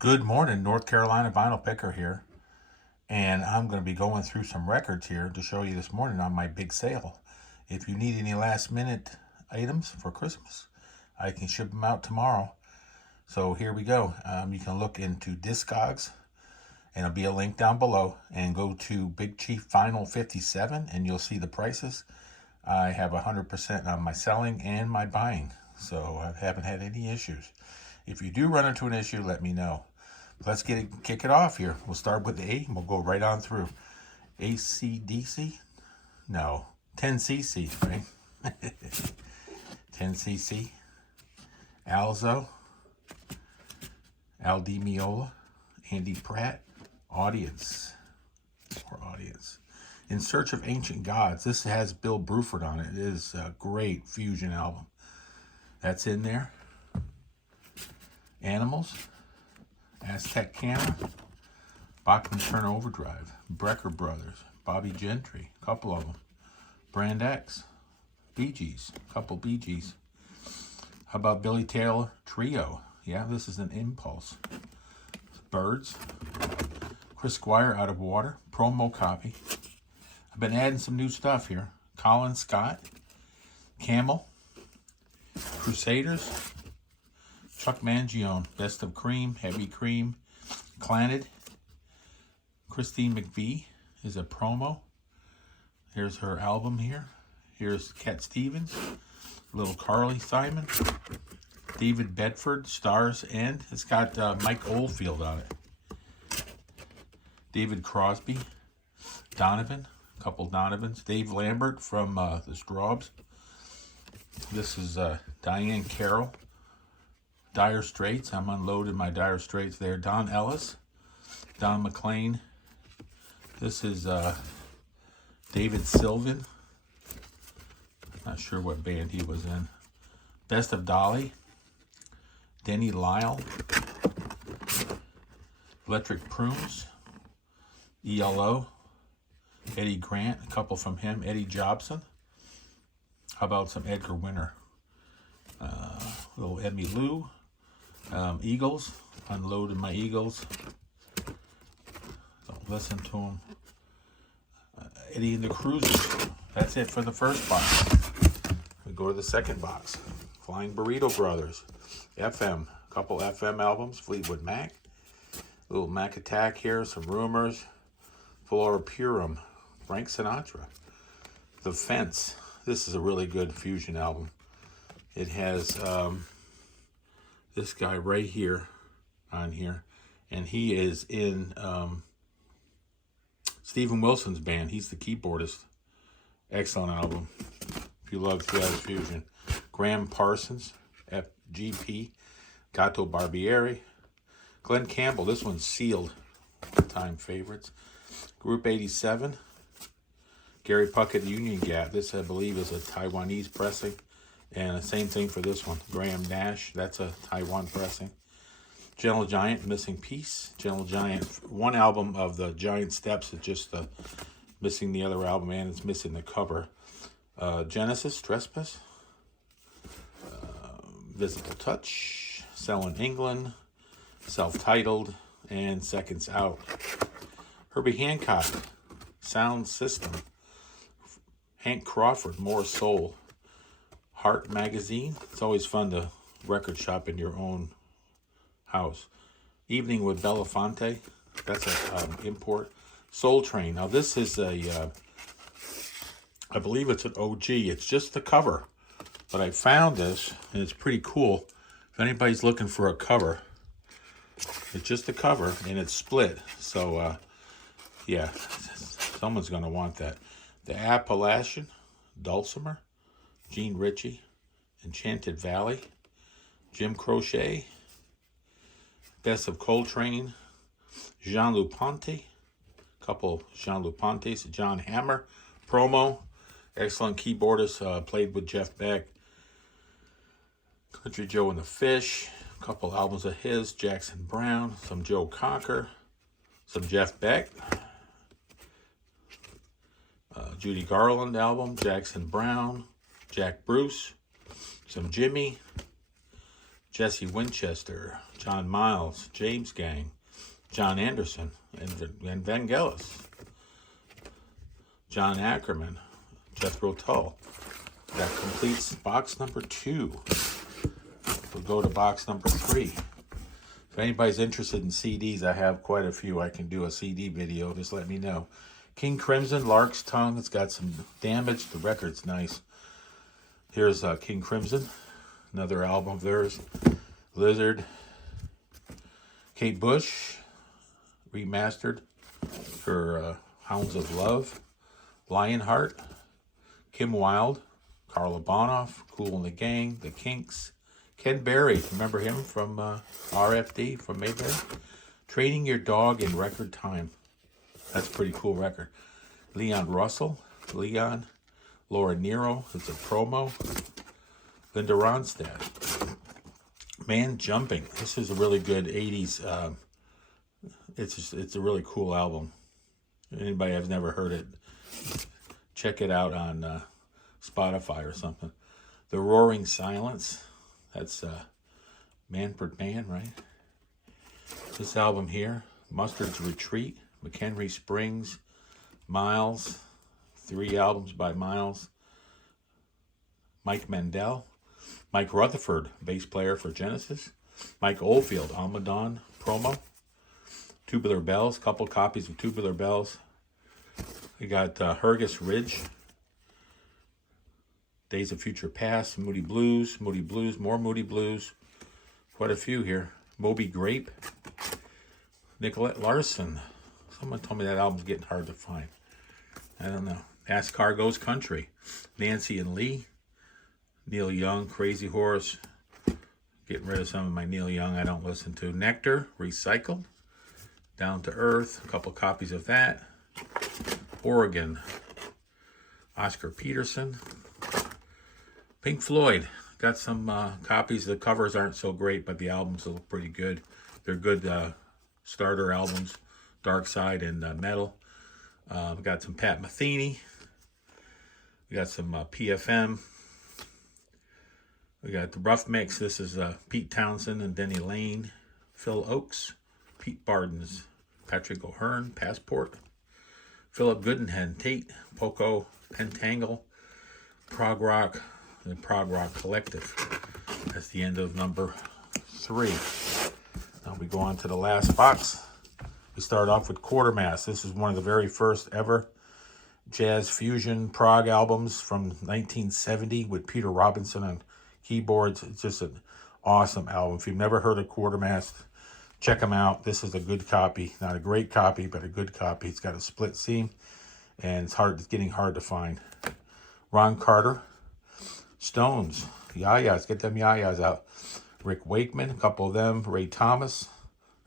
Good morning, North Carolina Vinyl Picker here, and I'm going to be going through some records here to show you this morning on my big sale. If you need any last minute items for Christmas, I can ship them out tomorrow. So here we go. You can look into Discogs, and there'll be a link down below, and go to Big Chief Vinyl 57, and you'll see the prices. I have 100% on my selling and my buying, so I haven't had any issues. If you do run into an issue, let me know. Let's kick it off here. We'll start with A, and we'll go right on through. ACDC? No. 10cc, right? 10cc. Alzo. Al Di Meola. Andy Pratt. Audience. Or Audience. In Search of Ancient Gods. This has Bill Bruford on it. It is a great fusion album. That's in there. Animals. Aztec Camera, Bachman Turner Overdrive, Brecker Brothers, Bobby Gentry, a couple of them, Brand X, Bee Gees, a couple Bee Gees. How about Billy Taylor Trio? Yeah, this is an Impulse. Birds, Chris Squire, Out of Water, promo copy. I've been adding some new stuff here. Colin Scott, Camel, Crusaders, Chuck Mangione, Best of Cream, Heavy Cream, Clanted. Christine McVie is a promo. Here's her album here. Here's Cat Stevens, Little Carly Simon, David Bedford, Stars End. It's got Mike Oldfield on it. David Crosby, Donovan, a couple Donovans. Dave Lambert from the Strawbs. This is Diane Carroll. Dire Straits. I'm unloading my Dire Straits there. Don Ellis. Don McLean. This is David Sylvan. Not sure what band he was in. Best of Dolly. Denny Lyle. Electric Prunes. ELO. Eddie Grant. A couple from him. Eddie Jobson. How about some Edgar Winter? Little Emmy Lou. Eagles, unloaded my Eagles. Don't listen to them. Eddie and the Cruisers. That's it for the first box. We go to the second box. Flying Burrito Brothers. FM. A couple FM albums. Fleetwood Mac. Little Mac Attack here. Some Rumors. Flora Purum. Frank Sinatra. The Fence. This is a really good fusion album. It has this guy right here on here, and he is in Steven Wilson's band. He's the keyboardist. Excellent album if you love jazz fusion. Graham Parsons, FGP, Gato Barbieri, Glenn Campbell. This one's sealed. Time favorites. Group 87, Gary Puckett, Union Gap. This, I believe, is a Taiwanese pressing. And the same thing for this one. Graham Nash, that's a Taiwan pressing. Gentle Giant, Missing Piece. Gentle Giant, one album of the Giant Steps is just missing the other album, and it's missing the cover. Genesis, Trespass. Visible Touch. Selling England. Self-Titled. And Seconds Out. Herbie Hancock, Sound System. Hank Crawford, More Soul. Heart Magazine. It's always fun to record shop in your own house. Evening with Belafonte. That's an import. Soul Train. Now this is I believe it's an OG. It's just the cover. But I found this, and it's pretty cool. If anybody's looking for a cover, it's just the cover, and it's split. So, yeah, someone's going to want that. The Appalachian, Dulcimer. Gene Ritchie, Enchanted Valley, Jim Croce, Best of Coltrane, Jean-Luc Ponty, couple Jean-Luc Pontes, John Hammer, promo, excellent keyboardist, played with Jeff Beck, Country Joe and the Fish, a couple albums of his, Jackson Browne, some Joe Cocker, some Jeff Beck, Judy Garland album, Jackson Browne, Jack Bruce, some Jimmy Jesse Winchester, John Miles, James Gang, John Anderson, and Vangelis, John Ackerman, Jethro Tull. That completes box number 2. We'll go to box number 3. If anybody's interested in CDs, I have quite a few. I can do a CD video. Just let me know. King Crimson, Lark's Tongue. It's got some damage. The record's nice. Here's King Crimson, another album of theirs. Lizard. Kate Bush, remastered for Hounds of Love. Lionheart. Kim Wilde. Carla Bonoff, Kool and the Gang, The Kinks. Ken Berry, remember him from RFD, from Mayberry? Training Your Dog in Record Time. That's a pretty cool record. Leon Russell, Leon. Laura Nero, it's a promo. Linda Ronstadt. Man Jumping. This is a really good 80s. It's a really cool album. Anybody has never heard it, check it out on Spotify or something. The Roaring Silence. That's Manfred Mann, right? This album here. Mustard's Retreat. McHenry Springs. Miles. 3 albums by Miles. Mike Mandel. Mike Rutherford, bass player for Genesis. Mike Oldfield, Almadon promo. Tubular Bells, couple copies of Tubular Bells. We got Hergus Ridge. Days of Future Past, Moody Blues, more Moody Blues. Quite a few here. Moby Grape. Nicolette Larson. Someone told me that album's getting hard to find. I don't know. NASCAR Goes Country. Nancy and Lee. Neil Young, Crazy Horse. Getting rid of some of my Neil Young I don't listen to. Nectar, Recycled. Down to Earth, a couple copies of that. Oregon. Oscar Peterson. Pink Floyd. Got some copies. The covers aren't so great, but the albums look pretty good. They're good starter albums. Dark Side and Metal. We got some Pat Metheny. We got some PFM. We got the Rough Mix. This is Pete Townsend and Denny Lane. Phil Oakes. Pete Bardens. Patrick O'Hearn. Passport. Philip Goodenhead. Tate. Poco. Pentangle. Prog Rock. The Prog Rock Collective. That's the end of number 3. Now we go on to the last box. We start off with Quartermass. This is one of the very first ever jazz fusion prog albums from 1970 with Peter Robinson on keyboards. It's just an awesome album. If you've never heard of Quartermass, check them out. This is a good copy. Not a great copy, but a good copy. It's got a split seam, and it's getting hard to find. Ron Carter. Stones. Yayas. Get them Yayas out. Rick Wakeman. A couple of them. Ray Thomas.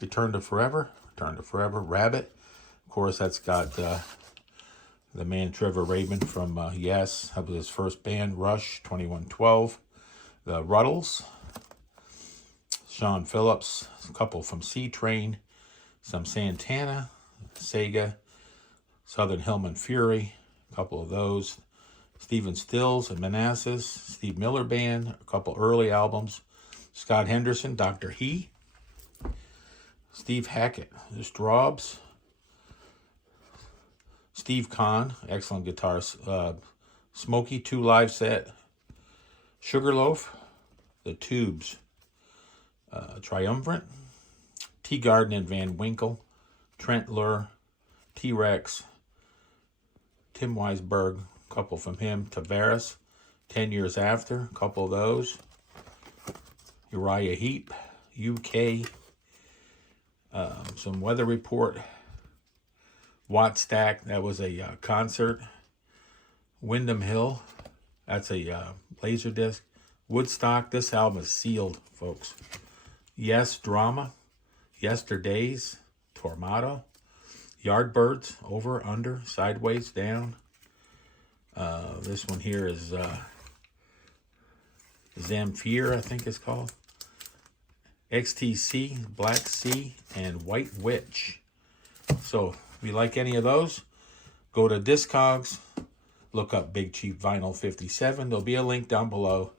Return to Forever. Rabbit. Of course, that's got the man Trevor Rabin from Yes. That was his first band. Rush. 2112. The Ruddles. Sean Phillips. A couple from C-Train. Some Santana. Sega. Southern Hillman Fury. A couple of those. Stephen Stills and Manassas. Steve Miller Band. A couple early albums. Scott Henderson. Dr. He. Steve Hackett. The Strawbs. Steve Kahn. Excellent guitars. Smokey 2 live set. Sugarloaf. The Tubes. Triumvirate. Teagarden and Van Winkle. Trent Lure. T-Rex. Tim Weisberg. A couple from him. Tavares. 10 Years After. A couple of those. Uriah Heep. UK. Some Weather Report. Wattstack. That was a concert. Windham Hill. That's a Laserdisc. Woodstock. This album is sealed, folks. Yes, Drama. Yesterdays. Tormato. Yardbirds. Over, Under, Sideways, Down. This one here is Zamfir, I think it's called. XTC, Black Sea, and White Witch. So, if you like any of those, go to Discogs, look up Big Cheap Vinyl 57. There'll be a link down below,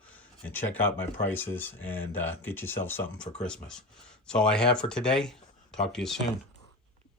and check out my prices and get yourself something for Christmas. That's all I have for today. Talk to you soon.